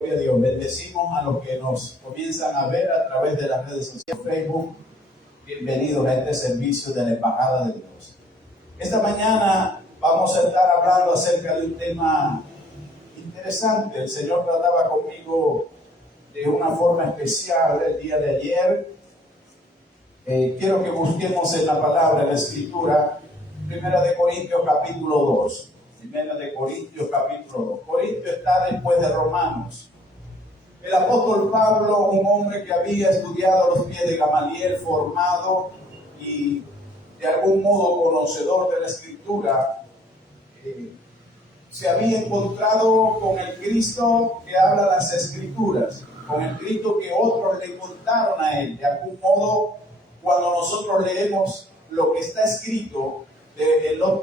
Gloria a Dios. Bendecimos a los que nos comienzan a ver a través de las redes sociales, Facebook. Bienvenidos a este servicio de la Embajada de Dios. Esta mañana vamos a estar hablando acerca de un tema interesante. El Señor trataba conmigo de una forma especial el día de ayer. Quiero que busquemos en la palabra, en la Escritura, 1 de Corintios capítulo 2. 1 de Corintios capítulo 2. Corintios está después de Romanos. El apóstol Pablo, un hombre que había estudiado a los pies de Gamaliel, formado y de algún modo conocedor de la Escritura, se había encontrado con el Cristo que habla las Escrituras, con el Cristo que otros le contaron a él. De algún modo, cuando nosotros leemos lo que está escrito en los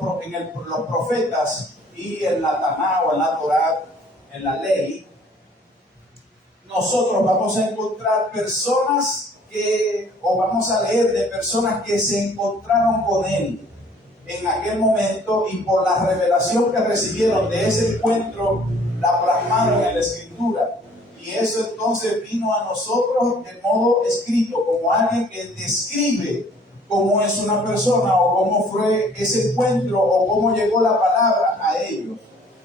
profetas y en la Taná o en la Torá, en la ley, nosotros vamos a encontrar vamos a leer de personas que se encontraron con él en aquel momento y por la revelación que recibieron de ese encuentro la plasmaron en la Escritura. Y eso entonces vino a nosotros de modo escrito, como alguien que describe cómo es una persona o cómo fue ese encuentro o cómo llegó la palabra a ellos.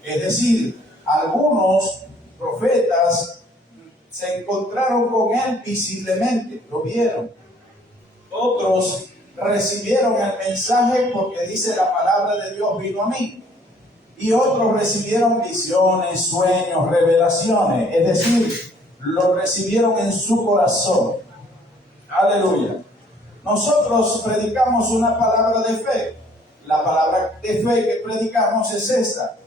Es decir, algunos profetas se encontraron con él visiblemente, lo vieron. Otros recibieron el mensaje porque dice la palabra de Dios vino a mí. Y otros recibieron visiones, sueños, revelaciones. Es decir, lo recibieron en su corazón. Aleluya. Nosotros predicamos una palabra de fe. La palabra de fe que predicamos es esta: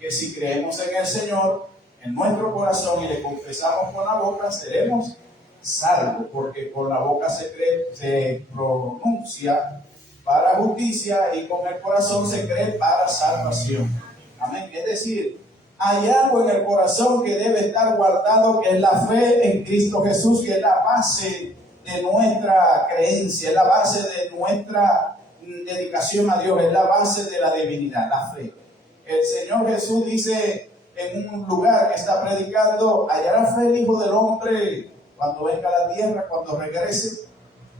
que si creemos en el Señor en nuestro corazón y le confesamos con la boca, seremos salvos, porque con la boca se pronuncia para justicia y con el corazón se cree para salvación. Amén. Es decir, hay algo en el corazón que debe estar guardado, que es la fe en Cristo Jesús, que es la base de nuestra creencia, es la base de nuestra dedicación a Dios, es la base de la divinidad, la fe. El Señor Jesús dice en un lugar que está predicando: hallará fe el Hijo del Hombre cuando venga a la tierra, cuando regrese.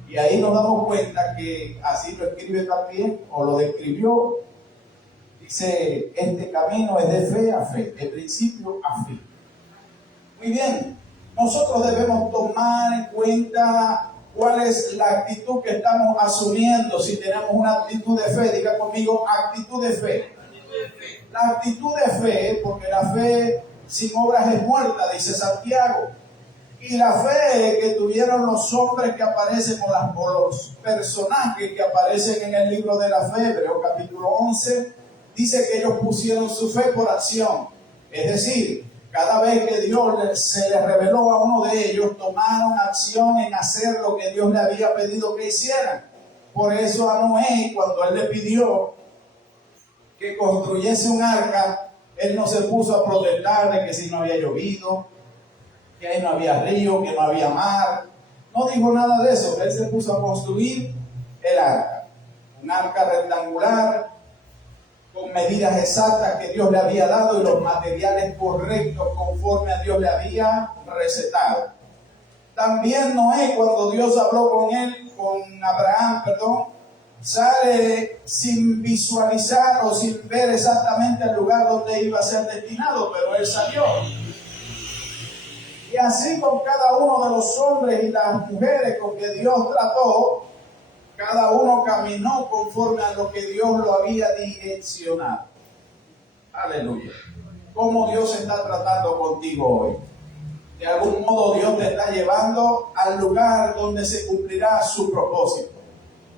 Y ahí nos damos cuenta que así lo escribe también, o lo describió. Dice: este camino es de fe a fe, de principio a fin. Muy bien, nosotros debemos tomar en cuenta cuál es la actitud que estamos asumiendo. Si tenemos una actitud de fe, diga conmigo: actitud de fe. La actitud de fe, porque la fe sin obras es muerta, dice Santiago. Y la fe que tuvieron los hombres que aparecen, o los personajes que aparecen en el libro de la fe, Hebreos capítulo 11, dice que ellos pusieron su fe por acción. Es decir, cada vez que Dios se les reveló a uno de ellos, tomaron acción en hacer lo que Dios le había pedido que hicieran. Por eso a Noé, cuando él le pidió que construyese un arca, él no se puso a protestar de que si no había llovido, que ahí no había río, que no había mar. No dijo nada de eso. Él se puso a construir el arca. Un arca rectangular, con medidas exactas que Dios le había dado y los materiales correctos conforme a Dios le había recetado. También Noé, cuando Dios habló con Abraham, sale sin visualizar o sin ver exactamente el lugar donde iba a ser destinado, pero él salió. Y así con cada uno de los hombres y las mujeres con que Dios trató, cada uno caminó conforme a lo que Dios lo había direccionado. Aleluya. ¿Cómo Dios está tratando contigo hoy? De algún modo Dios te está llevando al lugar donde se cumplirá su propósito.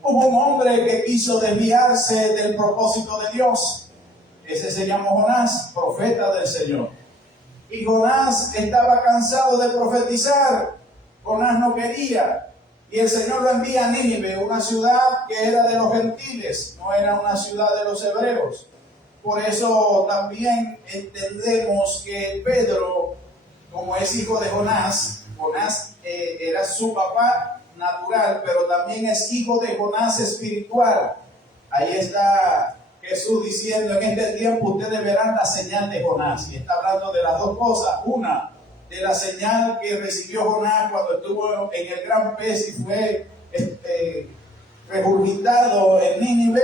Hubo un hombre que quiso desviarse del propósito de Dios. Ese se llamó Jonás, profeta del Señor. Y Jonás estaba cansado de profetizar. Jonás no quería. Y el Señor lo envía a Nínive, una ciudad que era de los gentiles, no era una ciudad de los hebreos. Por eso también entendemos que Pedro, como es hijo de Jonás, era su papá natural, pero también es hijo de Jonás espiritual. Ahí está Jesús diciendo, en este tiempo ustedes verán la señal de Jonás. Y está hablando de las dos cosas. Una, de la señal que recibió Jonás cuando estuvo en el gran pez y fue regurgitado en Nínive.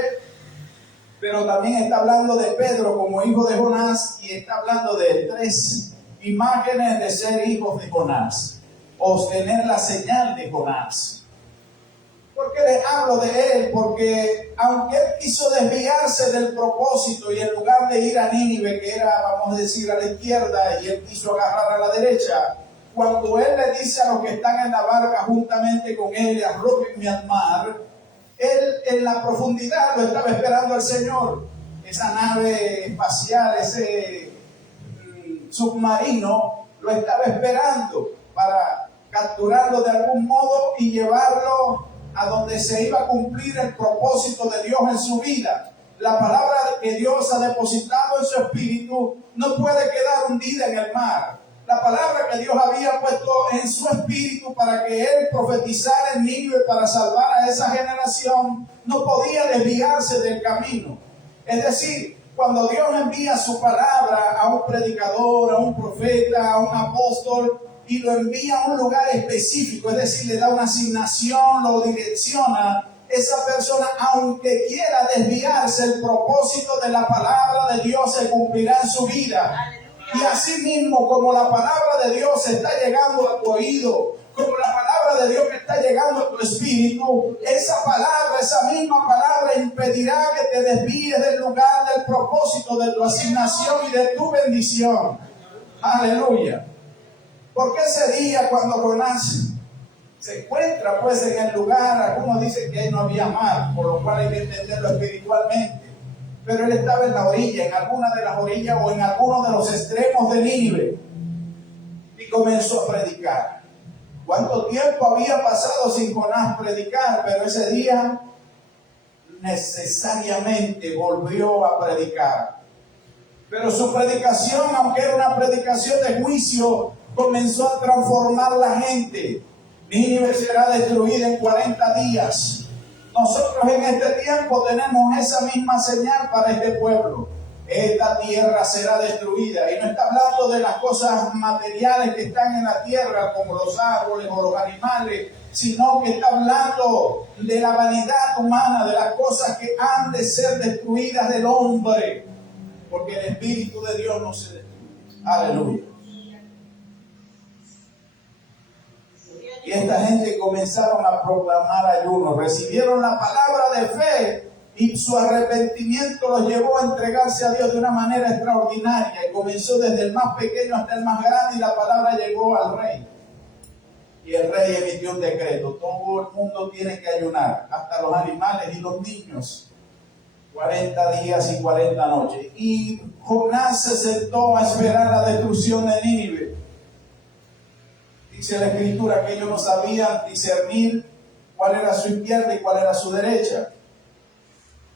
Pero también está hablando de Pedro como hijo de Jonás, y está hablando de tres imágenes de ser hijos de Jonás, obtener la señal de Jonás. ¿Por qué les hablo de él? Porque aunque él quiso desviarse del propósito y en lugar de ir a Nínive, que era, vamos a decir, a la izquierda, y él quiso agarrar a la derecha, cuando él le dice a los que están en la barca juntamente con él, arrójenme al mar, él en la profundidad lo estaba esperando el Señor. Esa nave espacial, ese submarino, lo estaba esperando para capturarlo de algún modo y llevarlo a donde se iba a cumplir el propósito de Dios en su vida. La palabra que Dios ha depositado en su espíritu no puede quedar hundida en el mar. La palabra que Dios había puesto en su espíritu para que él profetizara en Nínive para salvar a esa generación no podía desviarse del camino. Es decir, cuando Dios envía su palabra a un predicador, a un profeta, a un apóstol, y lo envía a un lugar específico, es decir, le da una asignación, lo direcciona, esa persona, aunque quiera desviarse, el propósito de la palabra de Dios se cumplirá en su vida. Y así mismo, como la palabra de Dios está llegando a tu oído, como la palabra de Dios que está llegando a tu espíritu, esa palabra, esa misma palabra impedirá que te desvíes del lugar del propósito de tu asignación y de tu bendición. Aleluya. Porque ese día cuando Jonás se encuentra pues en el lugar, algunos dicen que ahí no había mar, por lo cual hay que entenderlo espiritualmente, pero él estaba en la orilla, en alguna de las orillas o en alguno de los extremos de Nínive, y comenzó a predicar. ¿Cuánto tiempo había pasado sin Jonás predicar? Pero ese día necesariamente volvió a predicar. Pero su predicación, aunque era una predicación de juicio, comenzó a transformar la gente. Nínive será destruida en 40 días. Nosotros en este tiempo tenemos esa misma señal para este pueblo. Esta tierra será destruida. Y no está hablando de las cosas materiales que están en la tierra, como los árboles o los animales, sino que está hablando de la vanidad humana, de las cosas que han de ser destruidas del hombre. Porque el Espíritu de Dios no se destruye. Aleluya. Y esta gente comenzaron a proclamar ayuno, recibieron la palabra de fe y su arrepentimiento los llevó a entregarse a Dios de una manera extraordinaria. Y comenzó desde el más pequeño hasta el más grande y la palabra llegó al rey. Y el rey emitió un decreto: todo el mundo tiene que ayunar, hasta los animales y los niños, 40 días y 40 noches. Y Jonás se sentó a esperar la destrucción de Nínive. Dice la Escritura que ellos no sabían discernir cuál era su izquierda y cuál era su derecha.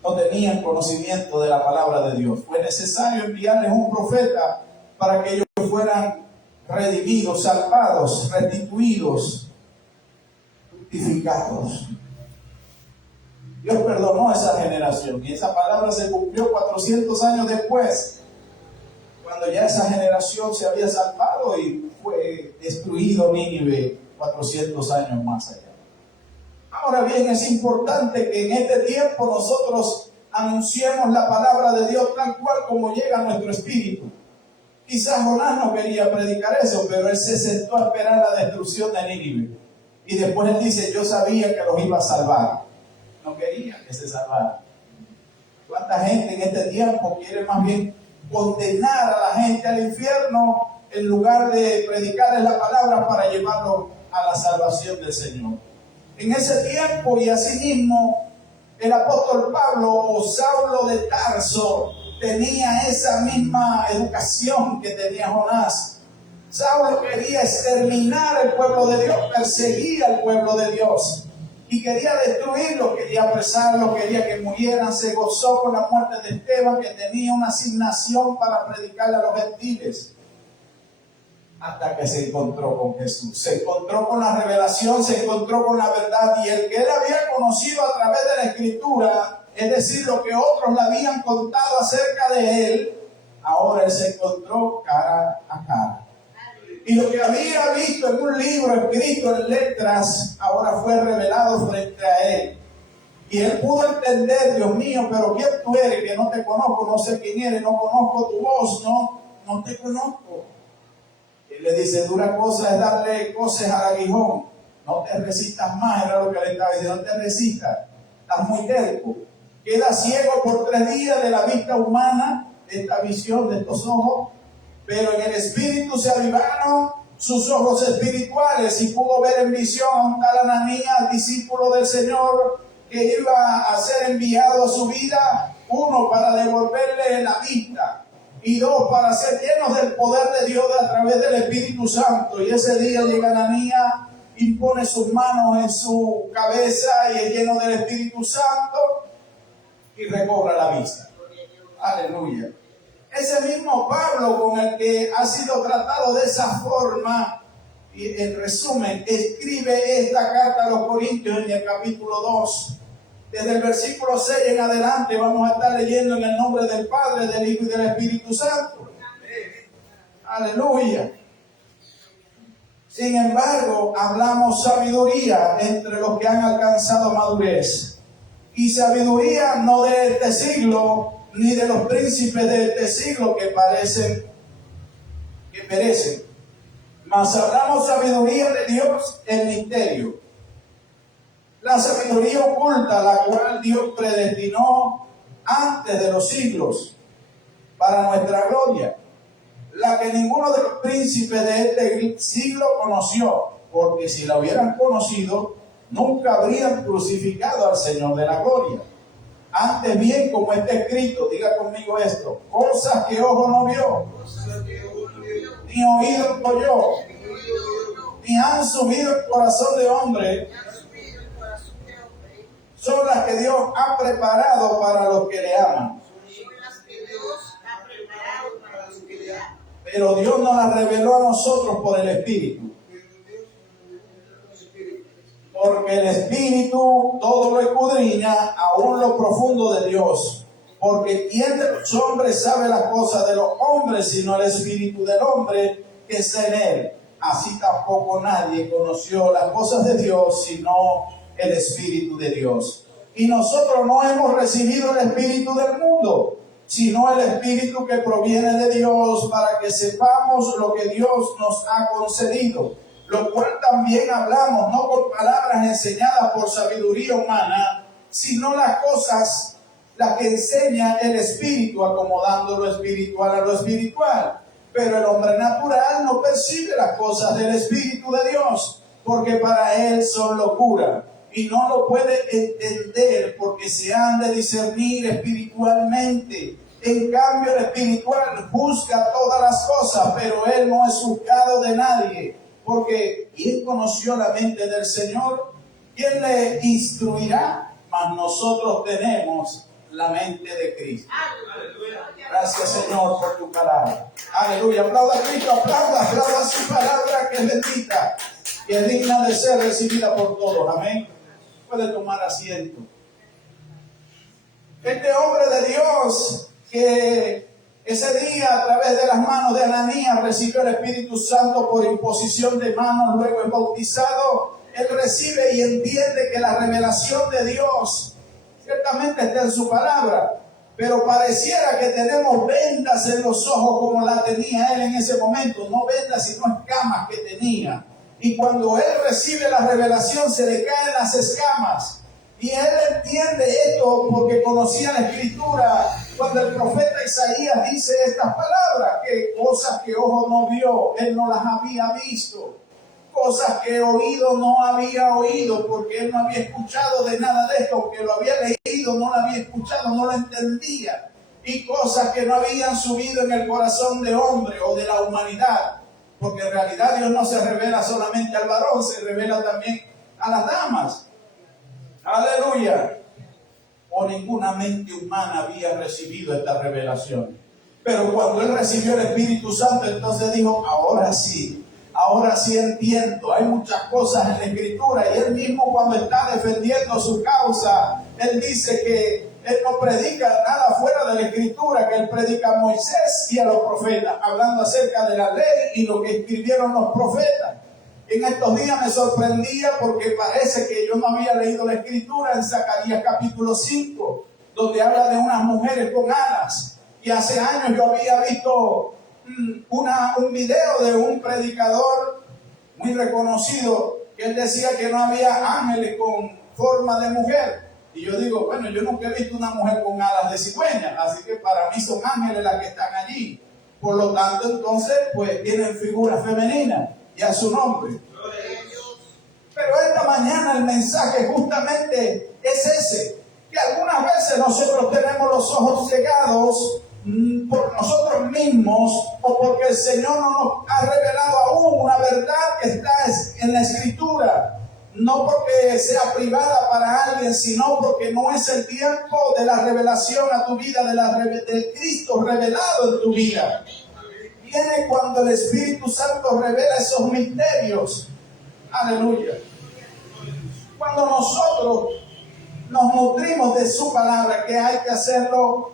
No tenían conocimiento de la palabra de Dios. Fue necesario enviarles un profeta para que ellos fueran redimidos, salvados, restituidos, justificados. Dios perdonó a esa generación y esa palabra se cumplió 400 años después, cuando ya esa generación se había salvado y fue destruido Nínive 400 años más allá. Ahora bien, es importante que en este tiempo nosotros anunciemos la palabra de Dios tal cual como llega a nuestro espíritu. Quizás Jonás no quería predicar eso, pero él se sentó a esperar la destrucción de Nínive. Y después él dice: yo sabía que los iba a salvar. No quería que se salvara. ¿Cuánta gente en este tiempo quiere más bien condenar a la gente al infierno en lugar de predicarles la palabra para llevarlo a la salvación del Señor? En ese tiempo, y así mismo, el apóstol Pablo o Saulo de Tarso tenía esa misma educación que tenía Jonás. Saulo quería exterminar el pueblo de Dios, perseguir al pueblo de Dios y quería destruirlo, quería apresarlo, quería que murieran. Se gozó con la muerte de Esteban, que tenía una asignación para predicarle a los gentiles, hasta que se encontró con Jesús, se encontró con la revelación, se encontró con la verdad, y el que él había conocido a través de la Escritura es decir, lo que otros le habían contado acerca de él, ahora él se encontró cara a cara. Y lo que había visto en un libro escrito en letras, ahora fue revelado frente a él. Y él pudo entender, Dios mío, pero ¿quién tú eres? Que no te conozco, no sé quién eres, no conozco tu voz, no te conozco. Él le dice, dura cosa es darle cosas al aguijón. No te resistas más, era lo que le estaba diciendo, no te resistas. Estás muy terco. Queda ciego por 3 días de la vista humana, de esta visión, de estos ojos, pero en el espíritu se avivaron sus ojos espirituales y pudo ver en visión a un tal Ananías, discípulo del Señor, que iba a ser enviado a su vida, 1 para devolverle la vista y 2 para ser llenos del poder de Dios a través del Espíritu Santo. Y ese día llega Ananías, impone sus manos en su cabeza y es lleno del Espíritu Santo y recobra la vista. Aleluya. Ese mismo Pablo con el que ha sido tratado de esa forma, y en resumen, escribe esta carta a los Corintios en el capítulo 2. Desde el versículo 6 en adelante vamos a estar leyendo en el nombre del Padre, del Hijo y del Espíritu Santo. Aleluya. Sin embargo, hablamos sabiduría entre los que han alcanzado madurez. Y sabiduría no de este siglo, ni de los príncipes de este siglo que perecen. Mas hablamos sabiduría de Dios en misterio. La sabiduría oculta, la cual Dios predestinó antes de los siglos para nuestra gloria, la que ninguno de los príncipes de este siglo conoció, porque si la hubieran conocido, nunca habrían crucificado al Señor de la gloria. Antes bien, como está escrito, diga conmigo esto, cosas que ojo no vio, ni oído oyó, ni han subido el corazón de hombre, son las que Dios ha preparado para los que le aman. Pero Dios nos las reveló a nosotros por el Espíritu. Porque el Espíritu todo lo escudriña, aún lo profundo de Dios. Porque ¿quién de los hombres sabe las cosas de los hombres, sino el Espíritu del hombre que está en él? Así tampoco nadie conoció las cosas de Dios, sino el Espíritu de Dios. Y nosotros no hemos recibido el Espíritu del mundo, sino el Espíritu que proviene de Dios, para que sepamos lo que Dios nos ha concedido. Lo cual también hablamos, no por palabras enseñadas por sabiduría humana, sino las cosas, las que enseña el Espíritu, acomodando lo espiritual a lo espiritual. Pero el hombre natural no percibe las cosas del Espíritu de Dios, porque para él son locura, y no lo puede entender, porque se han de discernir espiritualmente. En cambio, el espiritual juzga todas las cosas, pero él no es juzgado de nadie. Porque ¿quién conoció la mente del Señor? ¿Quién le instruirá? Mas nosotros tenemos la mente de Cristo. Gracias, Señor, por tu palabra. Aleluya. Aplauda a Cristo, aplauda su palabra, que es bendita y es digna de ser recibida por todos. Amén. Puede tomar asiento. Este hombre de Dios que ese día, a través de las manos de Ananías, recibió el Espíritu Santo por imposición de manos, luego es bautizado. Él recibe y entiende que la revelación de Dios ciertamente está en su palabra, pero pareciera que tenemos vendas en los ojos como la tenía él en ese momento. No vendas, sino escamas que tenía. Y cuando él recibe la revelación, se le caen las escamas. Y él entiende esto porque conocía la Escritura. Cuando el profeta Isaías dice estas palabras, que cosas que ojo no vio, él no las había visto. Cosas que oído no había oído, porque él no había escuchado de nada de esto. Aunque lo había leído, no lo había escuchado, no lo entendía. Y cosas que no habían subido en el corazón de hombre o de la humanidad. Porque en realidad Dios no se revela solamente al varón, se revela también a las damas. Aleluya. O ninguna mente humana había recibido esta revelación. Pero cuando él recibió el Espíritu Santo, entonces dijo, ahora sí entiendo. Hay muchas cosas en la Escritura. Y él mismo, cuando está defendiendo su causa, él dice que Él no predica nada fuera de la Escritura, que él predica a Moisés y a los profetas, hablando acerca de la ley y lo que escribieron los profetas. En estos días me sorprendía porque parece que yo no había leído la Escritura en Zacarías capítulo 5, donde habla de unas mujeres con alas. Y hace años yo había visto un video de un predicador muy reconocido, que él decía que no había ángeles con forma de mujer. Y yo digo, bueno, yo nunca he visto una mujer con alas de cigüeña, así que para mí son ángeles las que están allí. Por lo tanto, entonces, pues tienen figura femenina y a su nombre. Pero esta mañana el mensaje justamente es ese, que algunas veces nosotros tenemos los ojos cegados por nosotros mismos o porque el Señor no nos ha revelado aún una verdad que está en la Escritura. No porque sea privada para alguien, sino porque no es el tiempo de la revelación a tu vida, del Cristo revelado en tu vida. Viene cuando el Espíritu Santo revela esos misterios. Aleluya. Cuando nosotros nos nutrimos de su palabra, que hay que hacerlo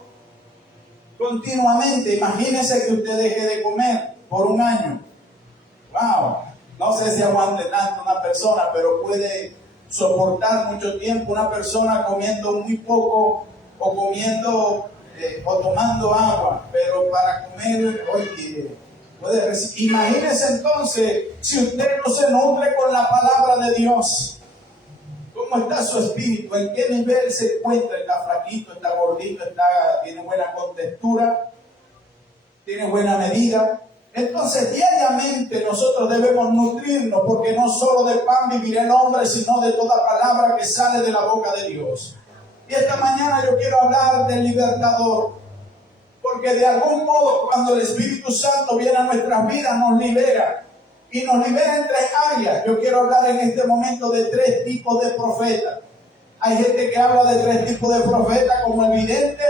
continuamente. Imagínese que usted deje de comer por un año. ¡Wow! No sé si aguante tanto una persona, pero puede soportar mucho tiempo una persona comiendo muy poco o comiendo o tomando agua, pero para comer, oye, puede recibir. Imagínese entonces si usted no se nutre con la palabra de Dios. ¿Cómo está su espíritu? ¿En qué nivel se encuentra? ¿Está flaquito? ¿Está gordito? ¿Tiene buena contextura? ¿Tiene buena medida? Entonces, diariamente nosotros debemos nutrirnos, porque no solo de pan vivirá el hombre, sino de toda palabra que sale de la boca de Dios. Y esta mañana yo quiero hablar del libertador, porque de algún modo cuando el Espíritu Santo viene a nuestras vidas nos libera, y nos libera en tres áreas. Yo quiero hablar en este momento de tres tipos de profetas. Hay gente que habla de tres tipos de profetas, como el vidente,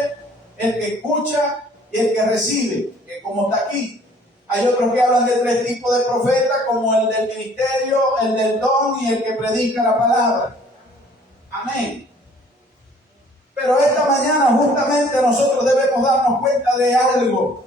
el que escucha y el que recibe, que como está aquí. Hay otros que hablan de tres tipos de profetas, como el del ministerio, el del don y el que predica la palabra. Amén. Pero esta mañana justamente nosotros debemos darnos cuenta de algo,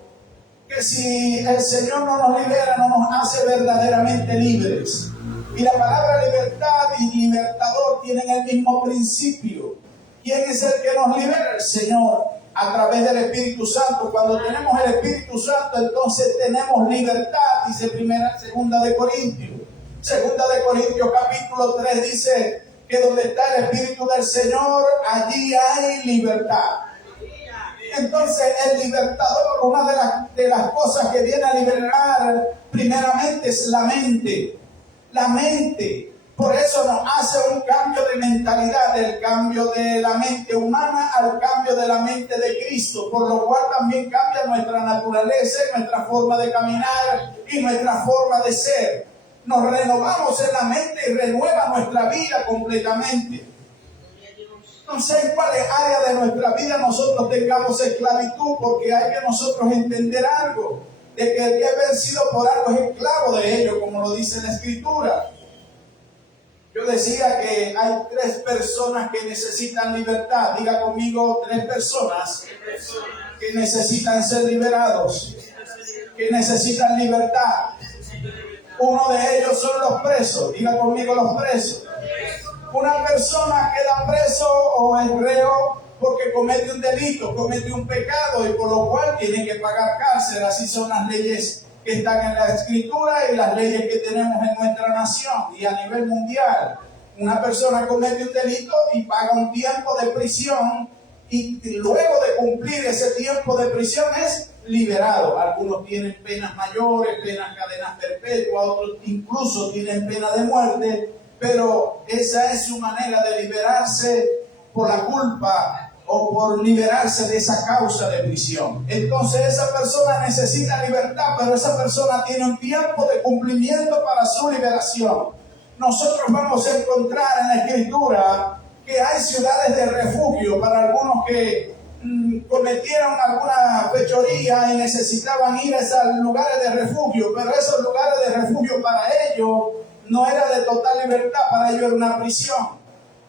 que si el Señor no nos libera, no nos hace verdaderamente libres. Y la palabra libertad y libertador tienen el mismo principio. ¿Quién es el que nos libera? El Señor, a través del Espíritu Santo. Cuando tenemos el Espíritu Santo, entonces tenemos libertad, dice segunda de Corintios. Segunda de Corintios capítulo 3 dice que donde está el Espíritu del Señor, allí hay libertad. Entonces el libertador, una de las cosas que viene a liberar primeramente es la mente. La mente. Por eso nos hace un cambio de mentalidad, del cambio de la mente humana al cambio de la mente de Cristo, por lo cual también cambia nuestra naturaleza, nuestra forma de caminar y nuestra forma de ser. Nos renovamos en la mente y renueva nuestra vida completamente. No sé en cuáles áreas de nuestra vida nosotros tengamos esclavitud, porque hay que nosotros entender algo, de que el que es vencido por algo es esclavo de ello, como lo dice la Escritura. Yo decía que hay tres personas que necesitan libertad. Diga conmigo, tres personas que necesitan ser liberados, que necesitan libertad. Uno de ellos son los presos. Diga conmigo, los presos. Una persona queda preso o es reo porque comete un delito, comete un pecado y por lo cual tiene que pagar cárcel. Así son las leyes que están en la Escritura y las leyes que tenemos en nuestra nación y a nivel mundial. Una persona comete un delito y paga un tiempo de prisión y luego de cumplir ese tiempo de prisión es liberado. Algunos tienen penas mayores, penas cadenas perpetuas, otros incluso tienen pena de muerte, pero esa es su manera de liberarse por la culpa o por liberarse de esa causa de prisión. Entonces esa persona necesita libertad, pero esa persona tiene un tiempo de cumplimiento para su liberación. Nosotros vamos a encontrar en la Escritura que hay ciudades de refugio para algunos que cometieron alguna fechoría y necesitaban ir a esos lugares de refugio, pero esos lugares de refugio para ellos no era de total libertad, para ellos era una prisión.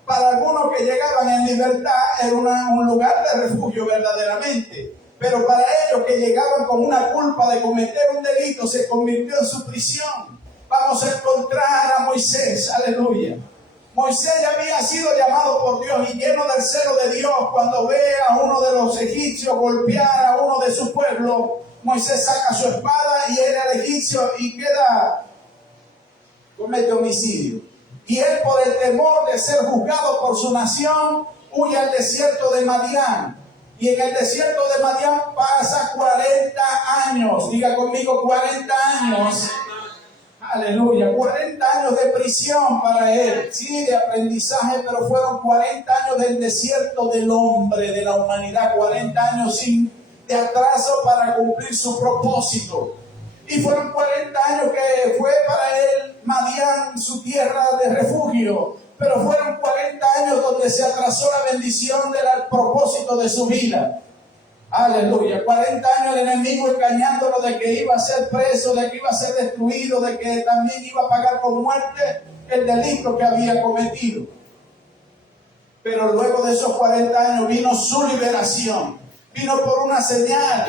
Para algunos que llegaban en libertad era un lugar de refugio verdaderamente. Pero para ellos que llegaban con una culpa de cometer un delito, se convirtió en su prisión. Vamos a encontrar a Moisés, aleluya. Moisés ya había sido llamado por Dios y lleno del celo de Dios. Cuando ve a uno de los egipcios golpear a uno de su pueblo, Moisés saca su espada y hiere al egipcio y comete homicidio. Y él, por el temor de ser juzgado por su nación, huye al desierto de Madián. Y en el desierto de Madián pasa 40 años. Diga conmigo, 40 años. Aleluya, 40 años de prisión para él. Sí, de aprendizaje, pero fueron 40 años del desierto del hombre, de la humanidad. 40 años de atraso para cumplir su propósito. Y fueron 40 años que fue para él Madián su tierra de refugio. Pero fueron 40 años donde se atrasó la bendición del propósito de su vida. Aleluya, 40 años el enemigo engañándolo de que iba a ser preso, de que iba a ser destruido, de que también iba a pagar con muerte el delito que había cometido. Pero luego de esos 40 años vino su liberación. Vino por una señal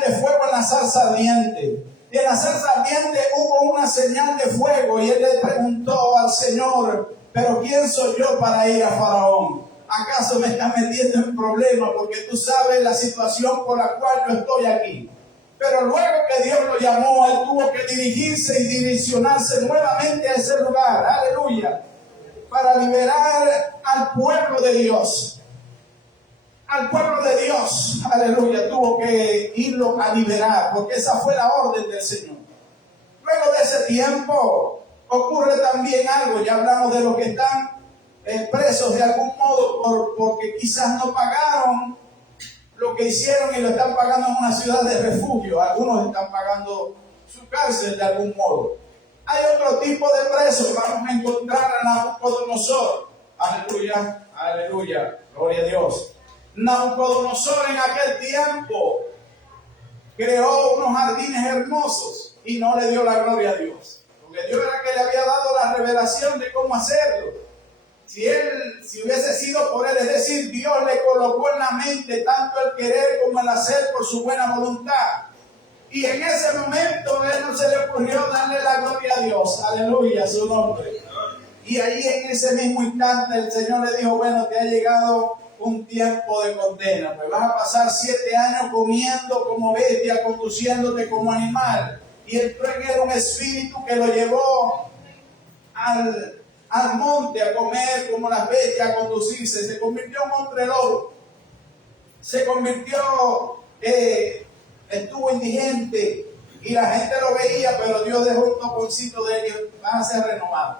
de fuego en la zarza ardiente. Y en la zarza ardiente hubo una señal de fuego y él le preguntó al Señor, pero ¿quién soy yo para ir a Faraón? ¿Acaso me estás metiendo en problemas? Porque tú sabes la situación por la cual yo estoy aquí. Pero luego que Dios lo llamó, él tuvo que dirigirse y direccionarse nuevamente a ese lugar. Aleluya. Para liberar al pueblo de Dios. Al pueblo de Dios, aleluya, tuvo que irlo a liberar, porque esa fue la orden del Señor. Luego de ese tiempo ocurre también algo, ya hablamos de los que están presos de algún modo porque quizás no pagaron lo que hicieron y lo están pagando en una ciudad de refugio. Algunos están pagando su cárcel de algún modo. Hay otro tipo de presos, vamos a encontrar a Nabucodonosor. Aleluya, aleluya, gloria a Dios. Nabucodonosor en aquel tiempo creó unos jardines hermosos y no le dio la gloria a Dios, porque Dios era que le había dado la revelación de cómo hacerlo. Si hubiese sido por él, es decir, Dios le colocó en la mente tanto el querer como el hacer por su buena voluntad. Y en ese momento a él no se le ocurrió darle la gloria a Dios, aleluya, su nombre. Y ahí en ese mismo instante el Señor le dijo, bueno, te ha llegado un tiempo de condena, pues vas a pasar 7 años comiendo como bestia, conduciéndote como animal. Y el tren era un espíritu que lo llevó al monte a comer como las bestias, a conducirse. Se convirtió en hombre lobo. Se convirtió, estuvo indigente y la gente lo veía, pero Dios dejó un toponcito de ellos, van a ser renovados.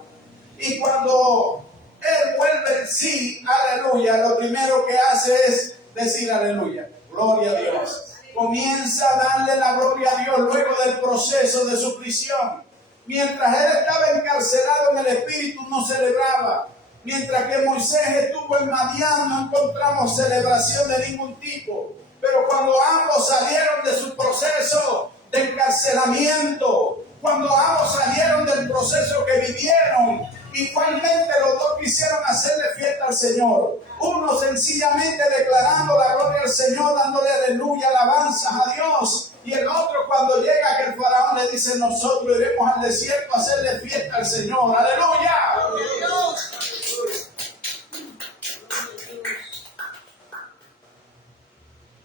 Y cuando él vuelve en sí, aleluya, lo primero que hace es decir aleluya, gloria a Dios. Comienza a darle la gloria a Dios luego del proceso de su prisión. Mientras él estaba encarcelado en el espíritu, no celebraba. Mientras que Moisés estuvo en Madián, no encontramos celebración de ningún tipo. Pero cuando ambos salieron de su proceso de encarcelamiento, cuando ambos salieron del proceso que vivieron, igualmente los dos quisieron hacerle fiesta al Señor. Uno sencillamente declarando la gloria al Señor, dándole aleluya, alabanzas a Dios. Y el otro cuando llega que el faraón le dice, nosotros iremos al desierto a hacerle fiesta al Señor. ¡Aleluya!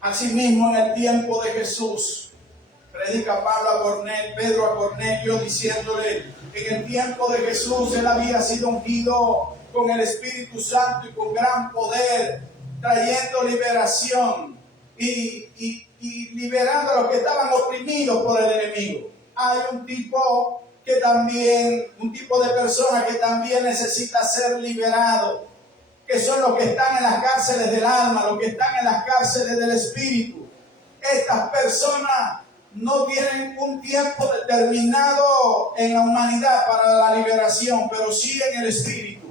Asimismo, en el tiempo de Jesús, predica Pedro a Cornelio, diciéndole, en el tiempo de Jesús él había sido ungido con el Espíritu Santo y con gran poder, trayendo liberación y liberando a los que estaban oprimidos por el enemigo. Hay un tipo de persona que también necesita ser liberado, que son los que están en las cárceles del alma, los que están en las cárceles del espíritu. Estas personas no tienen un tiempo determinado en la humanidad para la liberación, pero sí en el espíritu.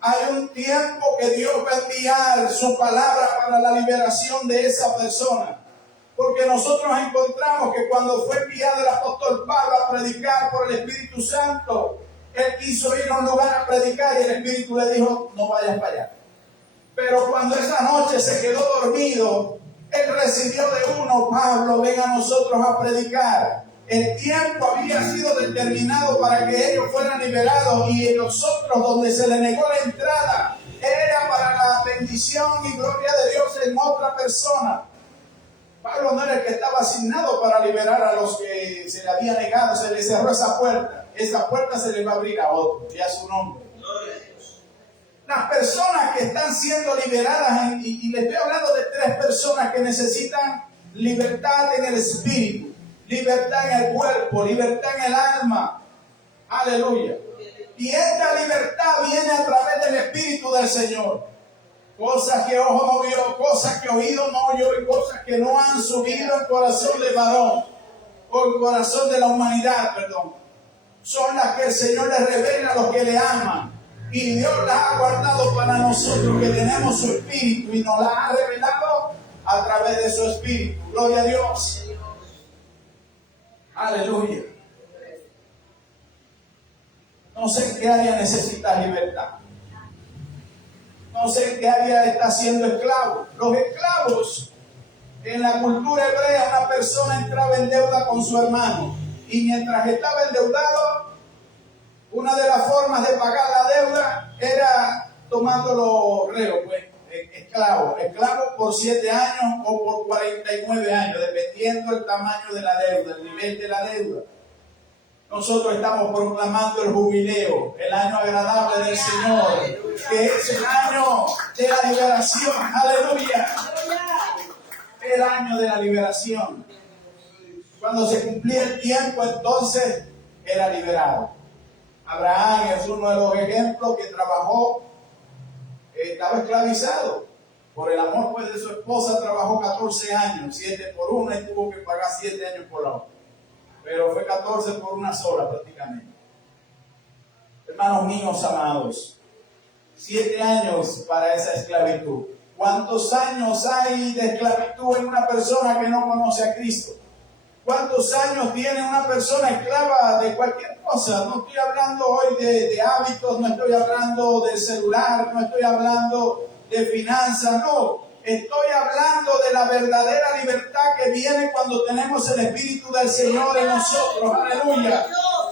Hay un tiempo que Dios va a enviar su palabra para la liberación de esa persona. Porque nosotros encontramos que cuando fue enviado el apóstol Pablo a predicar por el Espíritu Santo, Él quiso ir a un lugar a predicar y el Espíritu le dijo, no vayas para allá. Pero cuando esa noche se quedó dormido, él recibió de uno, Pablo, ven a nosotros a predicar. El tiempo había sido determinado para que ellos fueran liberados y nosotros, donde se le negó la entrada, era para la bendición y gloria de Dios en otra persona. Pablo no era el que estaba asignado para liberar a los que se le había negado, se le cerró esa puerta. Esa puerta se le va a abrir a otro, y a su nombre. Las personas que están siendo liberadas, y les estoy hablando de 3 personas que necesitan libertad en el espíritu, libertad en el cuerpo, libertad en el alma. Aleluya. Y esta libertad viene a través del Espíritu del Señor. Cosas que ojo no vio, cosas que oído no oyó y cosas que no han subido al corazón del varón o el corazón de la humanidad, perdón. Son las que el Señor les revela a los que le aman. Y Dios las ha guardado para nosotros que tenemos su Espíritu y nos las ha revelado a través de su Espíritu. Gloria a Dios. Aleluya. No sé en qué área necesitas libertad. No sé en qué área estás siendo esclavo. Los esclavos, en la cultura hebrea, una persona entraba en deuda con su hermano. Y mientras estaba endeudado, una de las formas de pagar la deuda era tomándolo reo, pues, esclavo por 7 años o por 49 años, dependiendo del tamaño de la deuda, el nivel de la deuda. Nosotros estamos proclamando el jubileo, el año agradable del Señor, que es el año de la liberación. Aleluya. El año de la liberación. Cuando se cumplía el tiempo, entonces era liberado. Abraham es uno de los ejemplos que trabajó, estaba esclavizado. Por el amor pues, de su esposa trabajó 14 años, 7 por una y tuvo que pagar 7 años por la otra. Pero fue 14 por una sola prácticamente. Hermanos míos amados, 7 años para esa esclavitud. ¿Cuántos años hay de esclavitud en una persona que no conoce a Cristo? ¿Cuántos años tiene una persona esclava de cualquier cosa? No estoy hablando hoy de hábitos, no estoy hablando del celular, no estoy hablando de finanzas, no. Estoy hablando de la verdadera libertad que viene cuando tenemos el Espíritu del Señor en nosotros. Aleluya.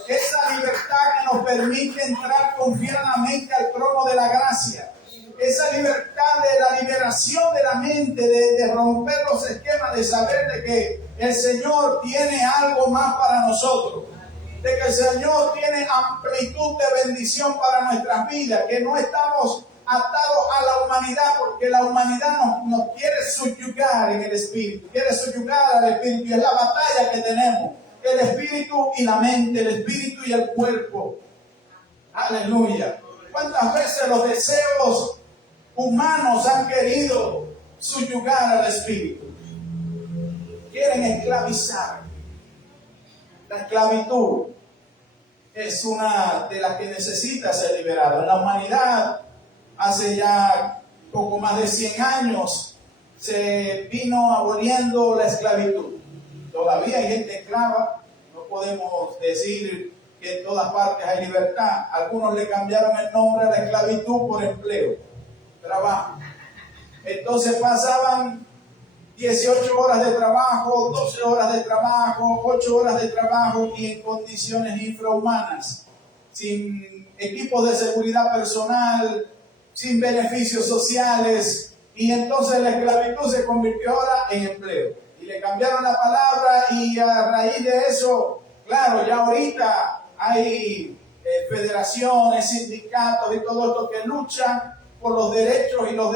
Esa libertad que nos permite entrar confiadamente al trono de la gracia. Esa libertad de la liberación de la mente, de romper los esquemas, de saber de que el Señor tiene algo más para nosotros. De que el Señor tiene amplitud de bendición para nuestras vidas. Que no estamos atados a la humanidad, porque la humanidad nos quiere subyugar en el espíritu, quiere subyugar al espíritu, y es la batalla que tenemos, el espíritu y la mente, el espíritu y el cuerpo. Aleluya. ¿Cuántas veces los deseos humanos han querido subyugar al espíritu? Quieren esclavizar. La esclavitud es una de las que necesita ser liberada. En la humanidad, hace ya poco más de 100 años, se vino aboliendo la esclavitud. Todavía hay gente esclava, no podemos decir que en todas partes hay libertad. Algunos le cambiaron el nombre a la esclavitud por empleo, trabajo. Entonces pasaban 18 horas de trabajo, 12 horas de trabajo, 8 horas de trabajo y en condiciones infrahumanas, sin equipos de seguridad personal, sin beneficios sociales, y entonces la esclavitud se convirtió ahora en empleo. Y le cambiaron la palabra y a raíz de eso, claro, ya ahorita hay federaciones, sindicatos y todo esto que luchan por los derechos y los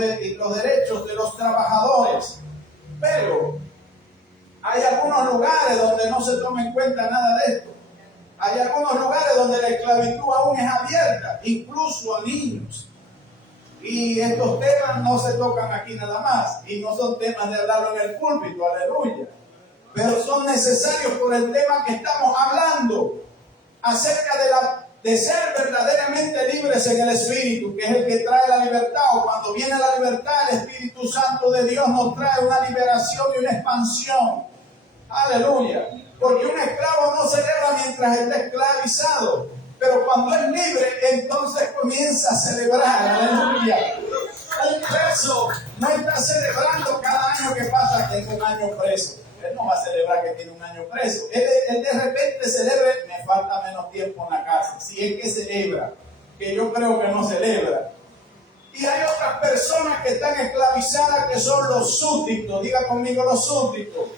derechos de los trabajadores. Pero hay algunos lugares donde no se toma en cuenta nada de esto. Hay algunos lugares donde la esclavitud aún es abierta, incluso a niños. Y estos temas no se tocan aquí nada más, y no son temas de hablarlo en el púlpito, aleluya. Pero son necesarios por el tema que estamos hablando, acerca de ser verdaderamente libres en el Espíritu, que es el que trae la libertad. O cuando viene la libertad, el Espíritu Santo de Dios nos trae una liberación y una expansión. Aleluya. Porque un esclavo no celebra mientras está esclavizado. Pero cuando es libre, entonces comienza a celebrar. Aleluya. Un preso no está celebrando cada año que pasa que tengo un año preso. Él no va a celebrar que tiene un año preso. Él de repente celebra, me falta menos tiempo en la casa. Si es que celebra, que yo creo que no celebra. Y hay otras personas que están esclavizadas, que son los súbditos. Diga conmigo, los súbditos.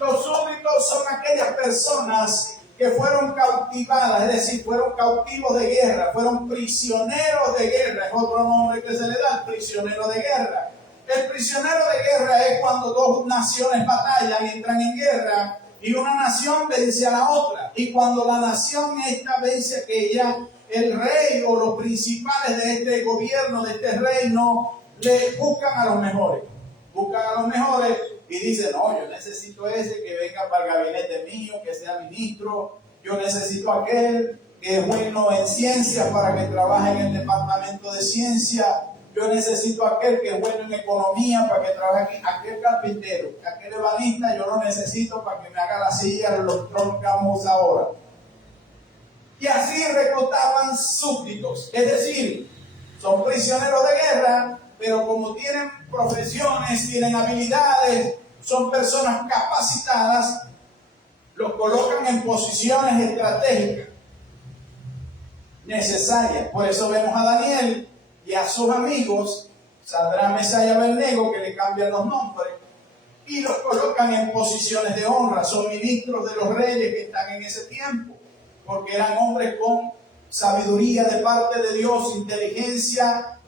Los súbditos son aquellas personas que fueron cautivadas, es decir, fueron cautivos de guerra, fueron prisioneros de guerra. Es otro nombre que se le da, prisionero de guerra. El prisionero de guerra es cuando dos naciones batallan, entran en guerra, y una nación vence a la otra. Y cuando la nación esta vence a aquella, el rey o los principales de este gobierno, de este reino, le buscan a los mejores. Buscan a los mejores y dicen, no, yo necesito ese que venga para el gabinete mío, que sea ministro. Yo necesito aquel que es bueno en ciencias para que trabaje en el departamento de ciencia. Yo necesito aquel que es bueno en economía para que trabaje aquí. Aquel carpintero, aquel ebanista, yo lo necesito para que me haga la silla, los troncamos ahora. Y así reclutaban súbditos, es decir, son prisioneros de guerra, pero como tienen profesiones, tienen habilidades, son personas capacitadas, los colocan en posiciones estratégicas necesarias. Por eso vemos a Daniel y a sus amigos, Sadrach, Mesach y Abednego, que le cambian los nombres y los colocan en posiciones de honra. Son ministros de los reyes que están en ese tiempo, porque eran hombres con sabiduría de parte de Dios, inteligencia,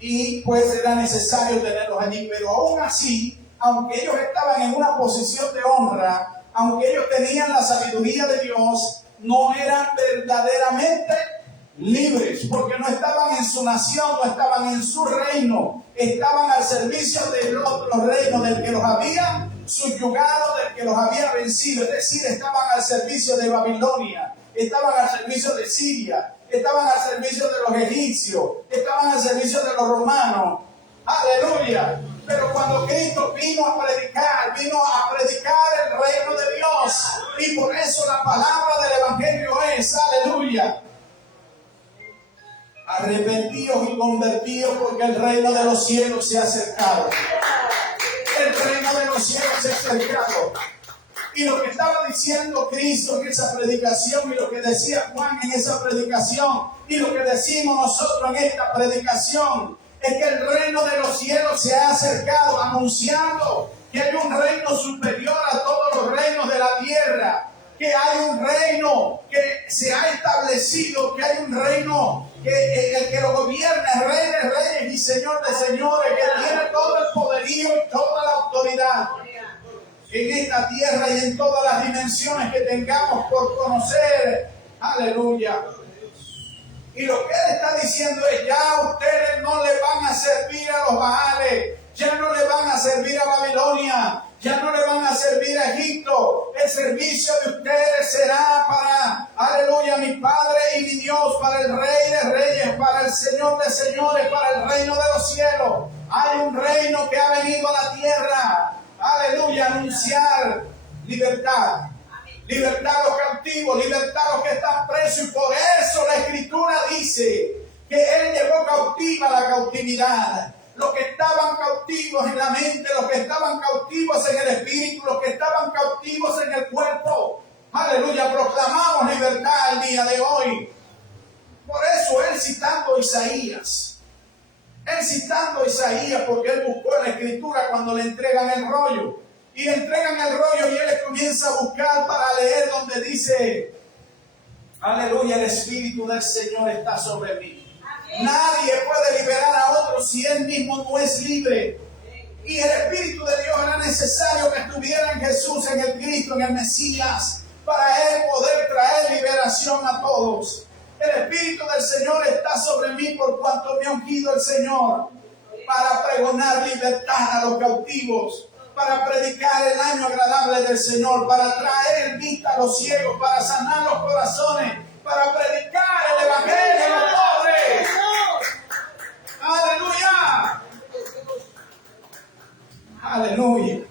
y pues era necesario tenerlos allí. Pero aún así, aunque ellos estaban en una posición de honra, aunque ellos tenían la sabiduría de Dios, no eran verdaderamente libres, porque no estaban en su nación, no estaban en su reino, estaban al servicio del otro reino, del que los había subyugado, del que los había vencido. Es decir, estaban al servicio de Babilonia, estaban al servicio de Siria, estaban al servicio de los egipcios, estaban al servicio de los romanos. Aleluya. Pero cuando Cristo vino a predicar el reino de Dios, y por eso la palabra del evangelio es, aleluya, arrepentidos y convertidos, porque el reino de los cielos se ha acercado. El reino de los cielos se ha acercado. Y lo que estaba diciendo Cristo en esa predicación, y lo que decía Juan en esa predicación, y lo que decimos nosotros en esta predicación, es que el reino de los cielos se ha acercado, anunciando que hay un reino superior a todos los reinos de la tierra, que hay un reino que se ha establecido, que hay un reino que el que lo gobierna es Rey de Reyes y Señor de Señores, que tiene todo el poderío y toda la autoridad en esta tierra y en todas las dimensiones que tengamos por conocer. Aleluya. Y lo que Él está diciendo es, ya ustedes no le van a servir a los Baales, ya no le van a servir a Babilonia, ya no le van a servir a Egipto. El servicio de ustedes será para, aleluya, mi Padre y mi Dios, para el Rey de Reyes, para el Señor de Señores, para el reino de los cielos. Hay un reino que ha venido a la tierra, aleluya, a anunciar libertad. Libertad a los cautivos, libertad a los que están presos, y por eso la Escritura dice que Él llevó cautiva la cautividad. Los que estaban cautivos en la mente, los que estaban cautivos en el espíritu, los que estaban cautivos en el cuerpo. Aleluya, proclamamos libertad el día de hoy. Por eso Él citando Isaías, porque Él buscó en la Escritura cuando le entregan el rollo. Y le entregan el rollo y Él comienza a buscar para leer donde dice, aleluya, el Espíritu del Señor está sobre mí. Nadie puede liberar a otro si Él mismo no es libre. Y el Espíritu de Dios era necesario que estuviera en Jesús, en el Cristo, en el Mesías, para Él poder traer liberación a todos. El Espíritu del Señor está sobre mí por cuanto me ha ungido el Señor para pregonar libertad a los cautivos, para predicar el año agradable del Señor, para traer vista a los ciegos, para sanar los corazones, para predicar el evangelio a los pobres. ¡Aleluya! ¡Aleluya!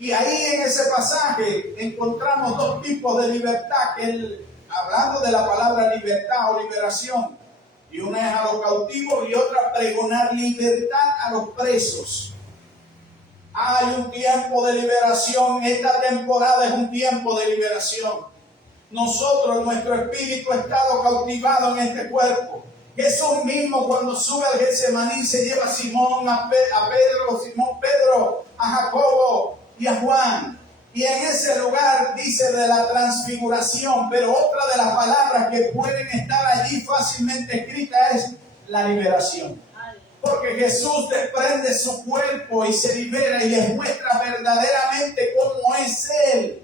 Y ahí en ese pasaje encontramos dos tipos de libertad que hablando de la palabra libertad o liberación. Y una es a los cautivos y otra pregonar libertad a los presos. Hay un tiempo de liberación. Esta temporada es un tiempo de liberación. Nosotros, nuestro espíritu ha estado cautivado en este cuerpo. Jesús mismo, cuando sube al Getsemaní, se lleva a Simón, a Pedro, a Jacobo y a Juan. Y en ese lugar dice de la transfiguración, pero otra de las palabras que pueden estar allí fácilmente escritas es la liberación. Porque Jesús desprende su cuerpo y se libera y les muestra verdaderamente cómo es Él.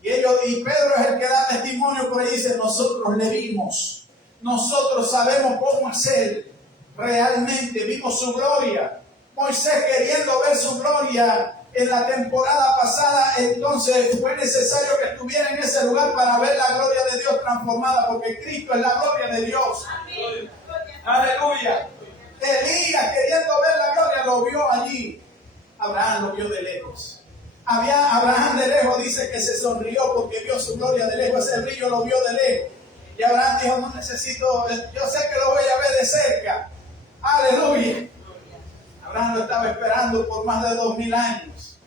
Y Pedro es el que da testimonio, por ahí dice, nosotros le vimos. Nosotros sabemos cómo es Él. Realmente vimos su gloria. Moisés, queriendo ver su gloria en la temporada pasada, entonces fue necesario que estuviera en ese lugar para ver la gloria de Dios transformada, porque Cristo es la gloria de Dios. Amén. Aleluya. Elías, queriendo ver la gloria, lo vio allí. Abraham lo vio de lejos. Abraham de lejos dice que se sonrió porque vio su gloria de lejos. Ese brillo lo vio de lejos. Y Abraham dijo, no necesito, yo sé que lo voy a ver de cerca. Aleluya. Abraham lo estaba esperando por más de 2000 años.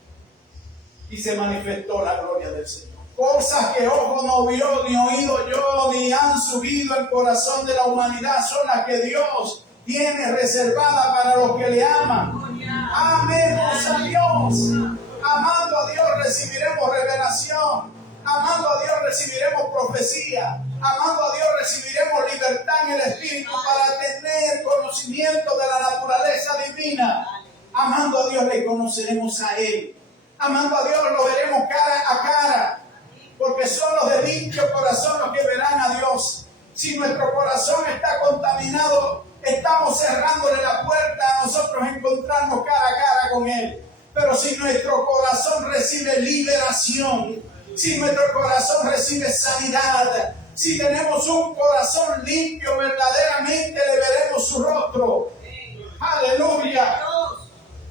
Y se manifestó la gloria del Señor. Cosas que ojo no vio, ni oído yo, ni han subido al corazón de la humanidad, son las que Dios tiene reservada para los que le aman. Amemos a Dios. Amando a Dios recibiremos revelación. Amando a Dios recibiremos profecía. Amando a Dios recibiremos libertad en el Espíritu para tener conocimiento de la naturaleza divina. Amando a Dios le conoceremos a Él. Amando a Dios lo veremos cara a cara. Porque son los de limpio corazón los que verán a Dios. Si nuestro corazón está contaminado, estamos cerrándole la puerta a nosotros encontrarnos cara a cara con Él. Pero si nuestro corazón recibe liberación, si nuestro corazón recibe sanidad, si tenemos un corazón limpio, verdaderamente le veremos su rostro. Aleluya.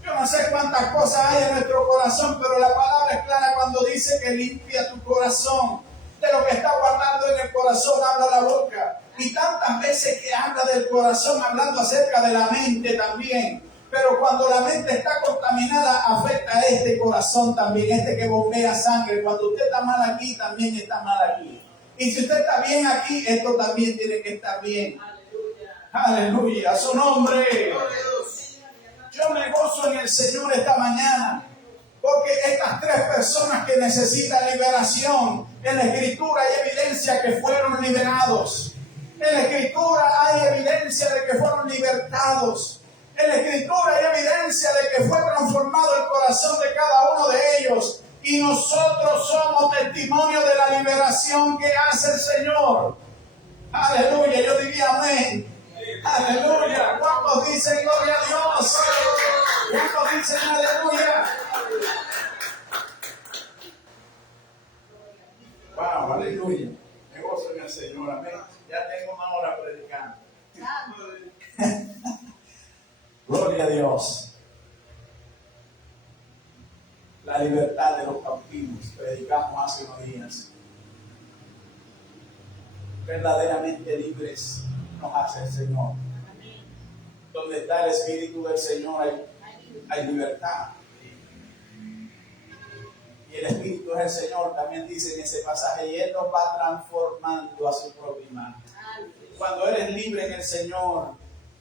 Yo no sé cuántas cosas hay en nuestro corazón, pero la palabra es clara cuando dice que limpia tu corazón. De lo que está guardando en el corazón habla la boca. Y tantas veces que habla del corazón, hablando acerca de la mente también. Pero cuando la mente está contaminada, afecta a este corazón también, este que bombea sangre. Cuando usted está mal aquí, también está mal aquí. Y si usted está bien aquí, esto también tiene que estar bien. Aleluya. Aleluya. A su nombre. Yo me gozo en el Señor esta mañana. Porque estas tres personas que necesitan liberación, en la Escritura hay evidencia que fueron liberados. En la Escritura hay evidencia de que fueron libertados. En la Escritura hay evidencia de que fue transformado el corazón de cada uno de ellos. Y nosotros somos testimonio de la liberación que hace el Señor. Aleluya, yo diría amén. Aleluya. ¿Cuántos dicen gloria a Dios? ¿Cuántos dicen aleluya? Wow, aleluya. Me gozo en el Señor, amén. Ya tengo una hora predicando. Gloria a Dios. La libertad de los cautivos. Predicamos hace unos días. Verdaderamente libres nos hace el Señor. Donde está el Espíritu del Señor hay libertad. Y el Espíritu del Señor también dice en ese pasaje, y Él nos va transformando a su propia imagen. Cuando eres libre en el Señor,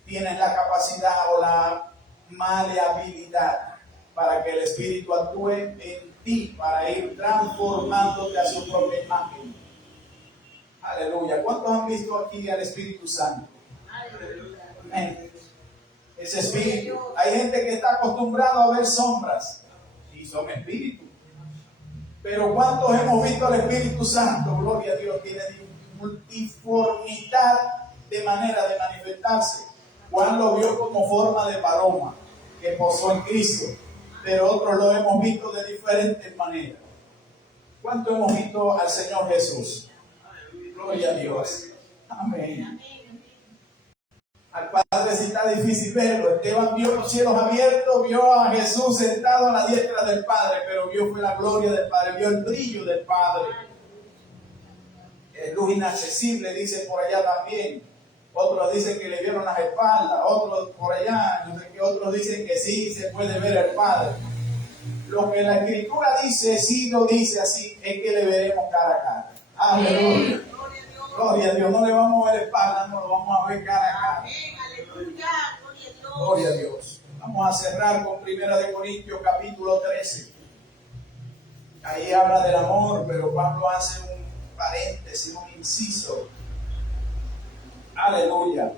tienes la capacidad o la maleabilidad para que el Espíritu actúe en ti, para ir transformándote a su propia imagen. Aleluya. ¿Cuántos han visto aquí al Espíritu Santo? Amén. Ese Espíritu. Hay gente que está acostumbrado a ver sombras y son espíritus. Pero ¿cuántos hemos visto al Espíritu Santo? Gloria a Dios. Tiene multiformidad de manera de manifestarse. Juan lo vio como forma de paloma que posó en Cristo, pero otros lo hemos visto de diferentes maneras. ¿Cuánto hemos visto al Señor Jesús? Gloria a Dios. Amén. Al Padre si está difícil verlo. Esteban vio los cielos abiertos, vio a Jesús sentado a la diestra del Padre, pero vio fue la gloria del Padre, vio el brillo del Padre. luz inaccesible, dicen por allá también. Otros dicen que le vieron las espaldas, otros por allá, no sé qué, otros dicen que sí se puede ver al Padre. Lo que la Escritura dice, sí lo dice así, es que le veremos cara a cara. Aleluya. Gloria a Dios. No le vamos a ver espaldas, no lo vamos a ver cara a cara. Gloria a Dios. Vamos a cerrar con 1 Corintios capítulo 13. Ahí habla del amor, pero Pablo hace un paréntesis, un inciso. Aleluya.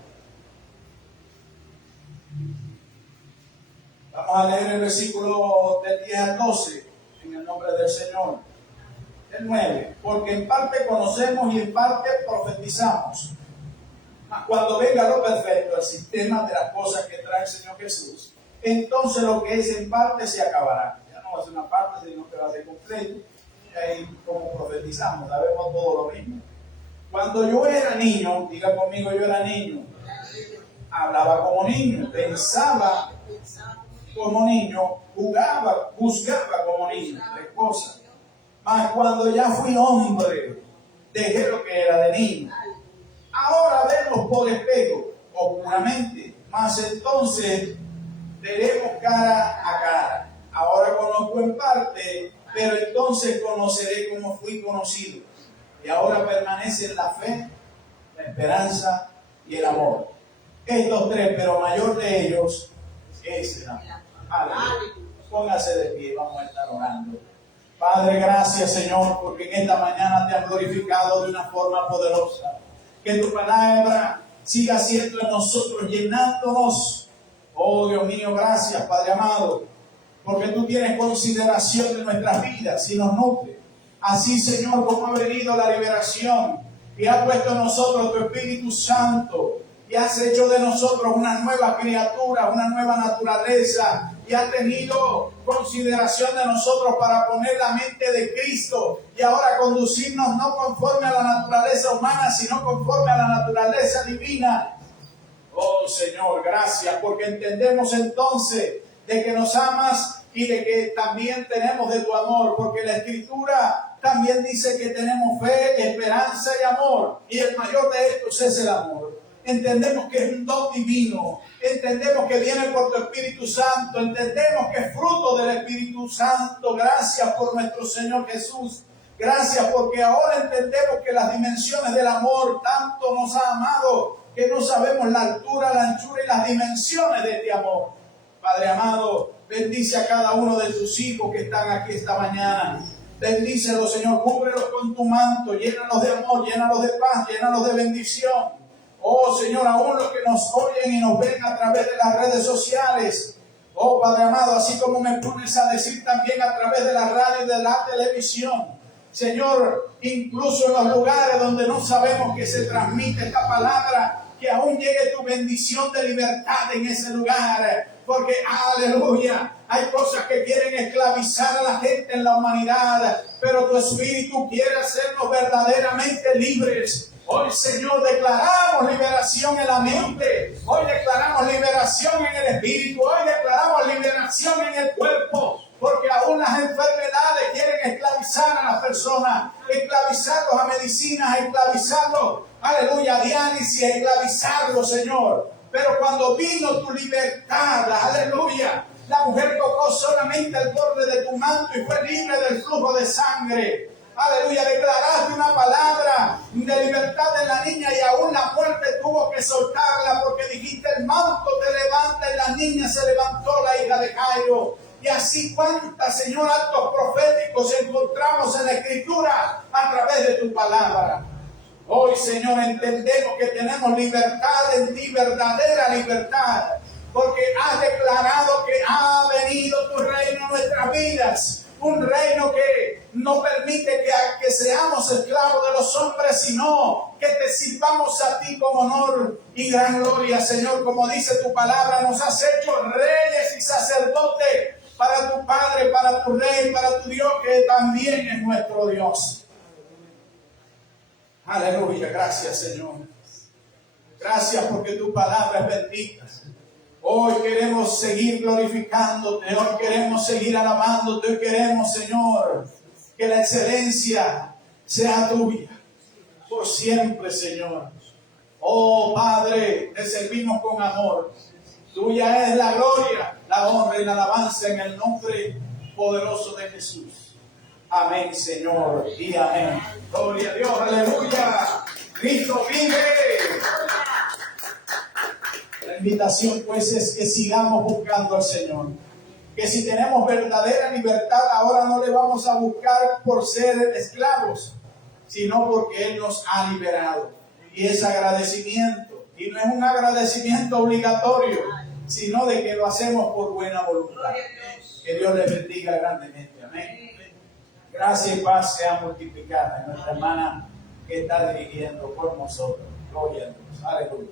Vamos a leer el versículo del 10 al 12 en el nombre del Señor. El 9. Porque en parte conocemos y en parte profetizamos. Cuando venga lo perfecto, el sistema de las cosas que trae el Señor Jesús, entonces lo que es en parte se acabará. Ya no va a ser una parte, sino que va a ser completo. Y ahí, como profetizamos, sabemos todo lo mismo. Cuando yo era niño, diga conmigo, yo era niño, hablaba como niño, pensaba como niño, jugaba, buscaba como niño, tres cosas. Mas cuando ya fui hombre, dejé lo que era de niño. Ahora vemos por espejo, oscuramente, mas entonces veremos cara a cara. Ahora conozco en parte, pero entonces conoceré como fui conocido. Y ahora permanecen la fe, la esperanza y el amor. Estos tres, pero mayor de ellos es el amor. Aleluya. Póngase de pie, vamos a estar orando. Padre, gracias, Señor, porque en esta mañana te has glorificado de una forma poderosa. Que tu palabra siga siendo en nosotros, llenándonos. Oh, Dios mío, gracias, Padre amado, porque tú tienes consideración de nuestras vidas y nos nutres. Así, Señor, como ha venido la liberación y ha puesto en nosotros tu Espíritu Santo y has hecho de nosotros una nueva criatura, una nueva naturaleza, y has tenido consideración de nosotros para poner la mente de Cristo y ahora conducirnos no conforme a la naturaleza humana, sino conforme a la naturaleza divina. Oh Señor, gracias, porque entendemos entonces de que nos amas y de que también tenemos de tu amor, porque la Escritura también dice que tenemos fe, esperanza y amor, y el mayor de estos es el amor. Entendemos que es un don divino, entendemos que viene por tu Espíritu Santo, entendemos que es fruto del Espíritu Santo. Gracias por nuestro Señor Jesús. Gracias porque ahora entendemos que las dimensiones del amor tanto nos ha amado que no sabemos la altura, la anchura y las dimensiones de este amor. Padre amado, bendice a cada uno de tus hijos que están aquí esta mañana. Bendícelos, Señor, cúbrelos con tu manto, llénalos de amor, llénalos de paz, llénalos de bendición. Oh Señor, aún los que nos oyen y nos ven a través de las redes sociales. Oh Padre amado, así como me pones a decir también a través de la radio y de la televisión. Señor, incluso en los lugares donde no sabemos que se transmite esta palabra, que aún llegue tu bendición de libertad en ese lugar. Porque, aleluya, hay cosas que quieren esclavizar a la gente en la humanidad, pero tu Espíritu quiere hacernos verdaderamente libres. Hoy, Señor, declaramos liberación en la mente. Hoy declaramos liberación en el espíritu. Hoy declaramos liberación en el cuerpo. Porque aún las enfermedades quieren esclavizar a las personas, esclavizarlos a medicinas, esclavizarlos, aleluya, a diálisis, esclavizarlos, Señor. Pero cuando vino tu libertad, aleluya, la mujer tocó solamente el borde de tu manto y fue libre del flujo de sangre. Aleluya, declaraste una palabra de libertad de la niña y aún la muerte tuvo que soltarla porque dijiste el manto te levanta y la niña se levantó, la hija de Jairo. Y así cuántas, Señor, actos proféticos encontramos en la Escritura a través de tu palabra. Hoy, Señor, entendemos que tenemos libertad en ti, verdadera libertad, porque has declarado que ha venido tu reino en nuestras vidas. Un reino que no permite que seamos esclavos de los hombres, sino que te sirvamos a ti con honor y gran gloria, Señor. Como dice tu palabra, nos has hecho reyes y sacerdotes para tu Padre, para tu Rey, para tu Dios, que también es nuestro Dios. Aleluya, gracias, Señor. Gracias porque tu palabra es bendita. Hoy queremos seguir glorificándote, hoy queremos seguir alabándote, hoy queremos, Señor, que la excelencia sea tuya. por siempre, Señor. Oh Padre, te servimos con amor. Tuya es la gloria, la honra y la alabanza en el nombre poderoso de Jesús. Amén, Señor, y amén. Gloria a Dios, aleluya. Cristo vive. La invitación pues es que sigamos buscando al Señor. Que si tenemos verdadera libertad, ahora no le vamos a buscar por ser esclavos, sino porque Él nos ha liberado. Y es agradecimiento. Y no es un agradecimiento obligatorio, sino de que lo hacemos por buena voluntad. Que Dios les bendiga grandemente. Amén. Gracia y paz sea multiplicada en nuestra hermana que está dirigiendo por nosotros. Gloria a Dios. Aleluya.